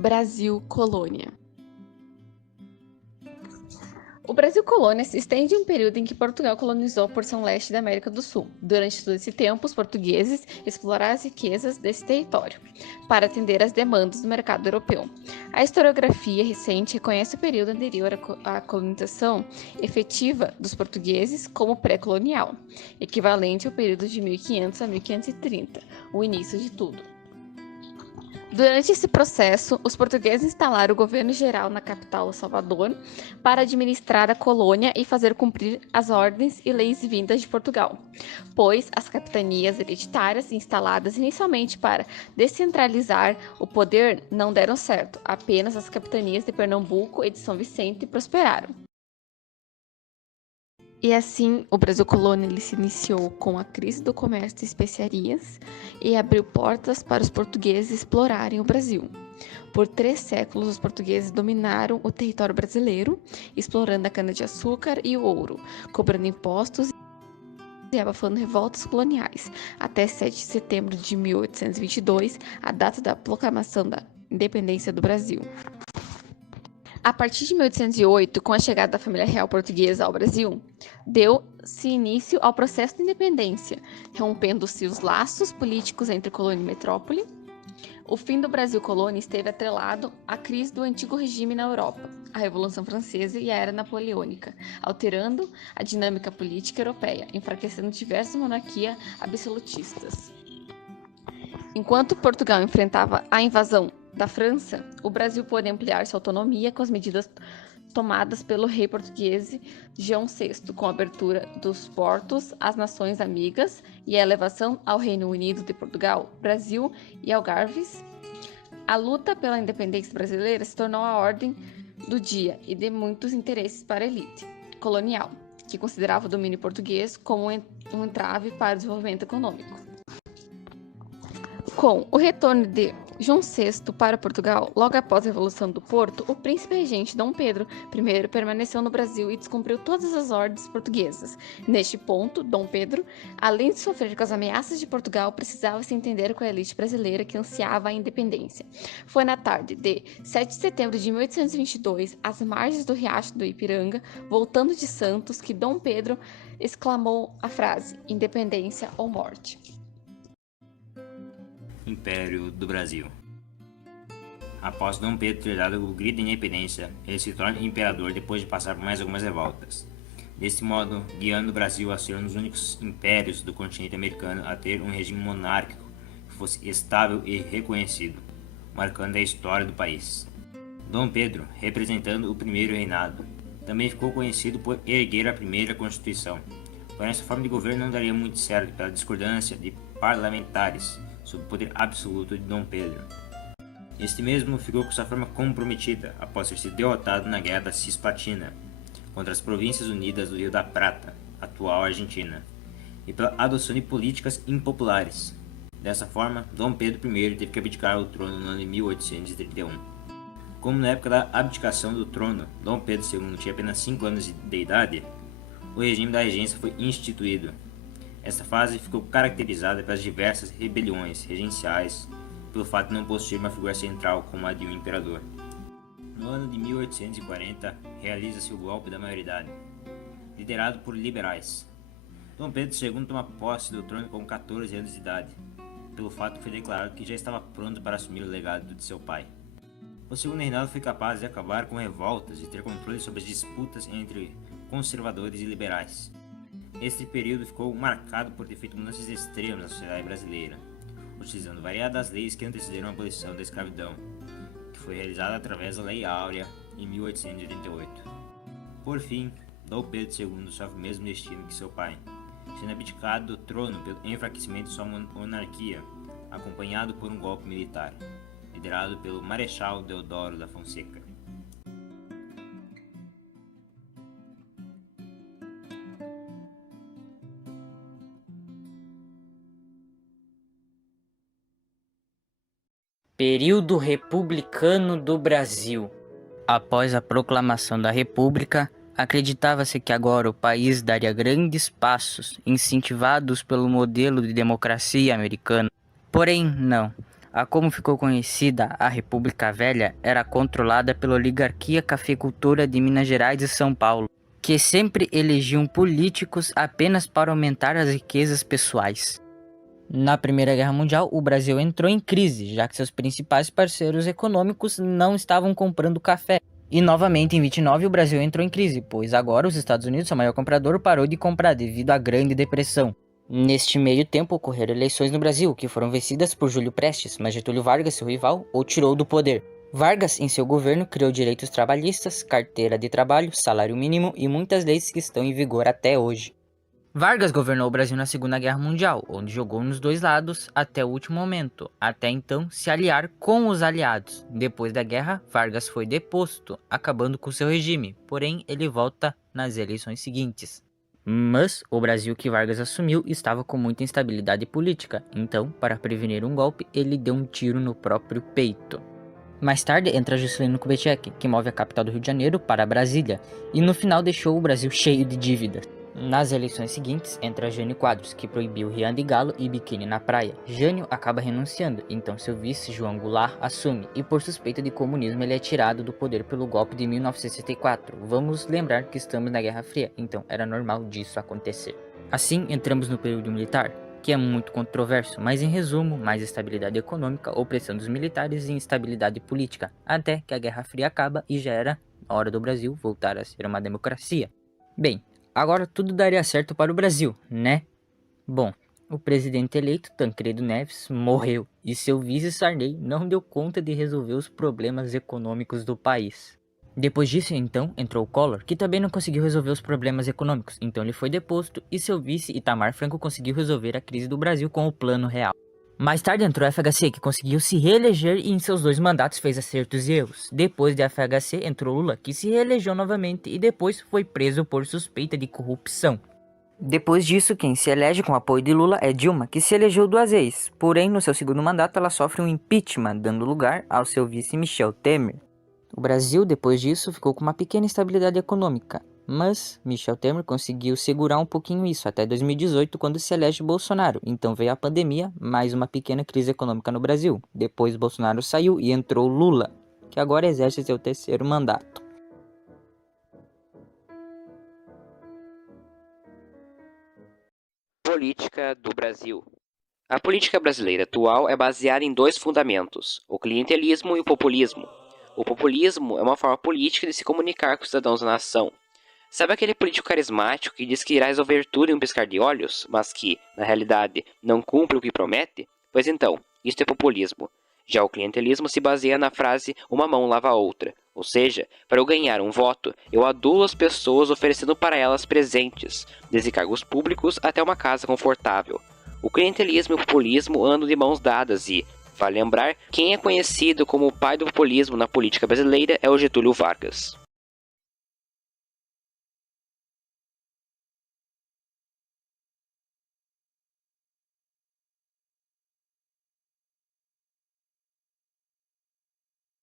Brasil Colônia. O Brasil Colônia se estende em um período em que Portugal colonizou a porção leste da América do Sul. Durante todo esse tempo, os portugueses exploraram as riquezas desse território para atender às demandas do mercado europeu. A historiografia recente reconhece o período anterior à colonização efetiva dos portugueses como pré-colonial, equivalente ao período de 1500 a 1530, o início de tudo. Durante esse processo, os portugueses instalaram o governo geral na capital, Salvador, para administrar a colônia e fazer cumprir as ordens e leis vindas de Portugal, pois as capitanias hereditárias, instaladas inicialmente para descentralizar o poder, não deram certo. Apenas as capitanias de Pernambuco e de São Vicente prosperaram. E assim, o Brasil Colônia ele se iniciou com a crise do comércio de especiarias e abriu portas para os portugueses explorarem o Brasil. Por 3 séculos, os portugueses dominaram o território brasileiro, explorando a cana-de-açúcar e o ouro, cobrando impostos e abafando revoltas coloniais, até 7 de setembro de 1822, a data da proclamação da independência do Brasil. A partir de 1808, com a chegada da família real portuguesa ao Brasil, deu-se início ao processo de independência, rompendo-se os laços políticos entre colônia e metrópole. O fim do Brasil colônia esteve atrelado à crise do antigo regime na Europa, a Revolução Francesa e a Era Napoleônica, alterando a dinâmica política europeia, enfraquecendo diversas monarquias absolutistas. Enquanto Portugal enfrentava a invasão da França, o Brasil pôde ampliar sua autonomia com as medidas tomadas pelo rei português João VI, com a abertura dos portos às nações amigas e a elevação ao Reino Unido de Portugal, Brasil e Algarves. A luta pela independência brasileira se tornou a ordem do dia e de muitos interesses para a elite colonial, que considerava o domínio português como um entrave para o desenvolvimento econômico. Com o retorno de João VI para Portugal, logo após a Revolução do Porto, o príncipe regente Dom Pedro I permaneceu no Brasil e descumpriu todas as ordens portuguesas. Neste ponto, Dom Pedro, além de sofrer com as ameaças de Portugal, precisava se entender com a elite brasileira que ansiava a independência. Foi na tarde de 7 de setembro de 1822, às margens do Riacho do Ipiranga, voltando de Santos, que Dom Pedro exclamou a frase: independência ou morte. Império do Brasil. Após Dom Pedro ter dado o grito de independência, ele se torna imperador depois de passar por mais algumas revoltas. Desse modo, guiando o Brasil a ser um dos únicos impérios do continente americano a ter um regime monárquico que fosse estável e reconhecido, marcando a história do país. Dom Pedro, representando o primeiro reinado, também ficou conhecido por erguer a primeira Constituição. Porém, essa forma de governo não daria muito certo pela discordância de parlamentares sob o poder absoluto de Dom Pedro. Este mesmo ficou com sua forma comprometida após ter sido derrotado na Guerra da Cisplatina contra as Províncias Unidas do Rio da Prata, atual Argentina, e pela adoção de políticas impopulares. Dessa forma, Dom Pedro I teve que abdicar o trono no ano de 1831. Como na época da abdicação do trono, Dom Pedro II tinha apenas 5 anos de idade, o regime da regência foi instituído. Esta fase ficou caracterizada pelas diversas rebeliões regenciais, pelo fato de não possuir uma figura central como a de um imperador. No ano de 1840, realiza-se o golpe da maioridade, liderado por liberais. Dom Pedro II toma posse do trono com 14 anos de idade, pelo fato que foi declarado que já estava pronto para assumir o legado de seu pai. O segundo reinado foi capaz de acabar com revoltas e ter controle sobre as disputas entre conservadores e liberais. Este período ficou marcado por ter feito mudanças extremas na sociedade brasileira, utilizando variadas leis que antecederam a abolição da escravidão, que foi realizada através da Lei Áurea em 1888. Por fim, Dom Pedro II sofre o mesmo destino que seu pai, sendo abdicado do trono pelo enfraquecimento de sua monarquia, acompanhado por um golpe militar, liderado pelo Marechal Deodoro da Fonseca. Período republicano do Brasil. Após a proclamação da República, acreditava-se que agora o país daria grandes passos, incentivados pelo modelo de democracia americano. Porém, não. A como ficou conhecida a República Velha era controlada pela oligarquia cafeicultora de Minas Gerais e São Paulo, que sempre elegiam políticos apenas para aumentar as riquezas pessoais. Na Primeira Guerra Mundial, o Brasil entrou em crise, já que seus principais parceiros econômicos não estavam comprando café. E novamente em 29 o Brasil entrou em crise, pois agora os Estados Unidos, seu maior comprador, parou de comprar devido à Grande Depressão. Neste meio tempo ocorreram eleições no Brasil, que foram vencidas por Júlio Prestes, mas Getúlio Vargas, seu rival, o tirou do poder. Vargas, em seu governo, criou direitos trabalhistas, carteira de trabalho, salário mínimo e muitas leis que estão em vigor até hoje. Vargas governou o Brasil na Segunda Guerra Mundial, onde jogou nos dois lados até o último momento, até então se aliar com os aliados. Depois da guerra, Vargas foi deposto, acabando com seu regime, porém ele volta nas eleições seguintes. Mas o Brasil que Vargas assumiu estava com muita instabilidade política, então, para prevenir um golpe, ele deu um tiro no próprio peito. Mais tarde entra Juscelino Kubitschek, que move a capital do Rio de Janeiro para Brasília, e no final deixou o Brasil cheio de dívidas. Nas eleições seguintes, entra Jânio Quadros, que proibiu Rian de Galo e biquíni na praia. Jânio acaba renunciando, então seu vice, João Goulart, assume, e por suspeita de comunismo ele é tirado do poder pelo golpe de 1964. Vamos lembrar que estamos na Guerra Fria, então era normal disso acontecer. Assim, entramos no período militar, que é muito controverso, mas em resumo, mais estabilidade econômica, opressão dos militares e instabilidade política, até que a Guerra Fria acaba e já era hora do Brasil voltar a ser uma democracia. Bem, agora tudo daria certo para o Brasil, né? Bom, o presidente eleito, Tancredo Neves, morreu e seu vice Sarney não deu conta de resolver os problemas econômicos do país. Depois disso, então, entrou Collor, que também não conseguiu resolver os problemas econômicos, então ele foi deposto e seu vice Itamar Franco conseguiu resolver a crise do Brasil com o Plano Real. Mais tarde entrou o FHC, que conseguiu se reeleger e em seus 2 mandatos fez acertos e erros. Depois de FHC entrou Lula, que se reelegeu novamente e depois foi preso por suspeita de corrupção. Depois disso, quem se elege com o apoio de Lula é Dilma, que se elegeu 2 vezes. Porém, no seu segundo mandato ela sofre um impeachment, dando lugar ao seu vice Michel Temer. O Brasil, depois disso, ficou com uma pequena estabilidade econômica. Mas Michel Temer conseguiu segurar um pouquinho isso até 2018, quando se elege Bolsonaro. Então veio a pandemia, mais uma pequena crise econômica no Brasil. Depois Bolsonaro saiu e entrou Lula, que agora exerce seu 3º mandato. Política do Brasil. A política brasileira atual é baseada em 2 fundamentos, o clientelismo e o populismo. O populismo é uma forma política de se comunicar com os cidadãos da nação. Sabe aquele político carismático que diz que irá resolver tudo em um piscar de olhos, mas que, na realidade, não cumpre o que promete? Pois então, isso é populismo. Já o clientelismo se baseia na frase "uma mão lava a outra", ou seja, para eu ganhar um voto, eu adulo as pessoas oferecendo para elas presentes, desde cargos públicos até uma casa confortável. O clientelismo e o populismo andam de mãos dadas e, vale lembrar, quem é conhecido como o pai do populismo na política brasileira é o Getúlio Vargas.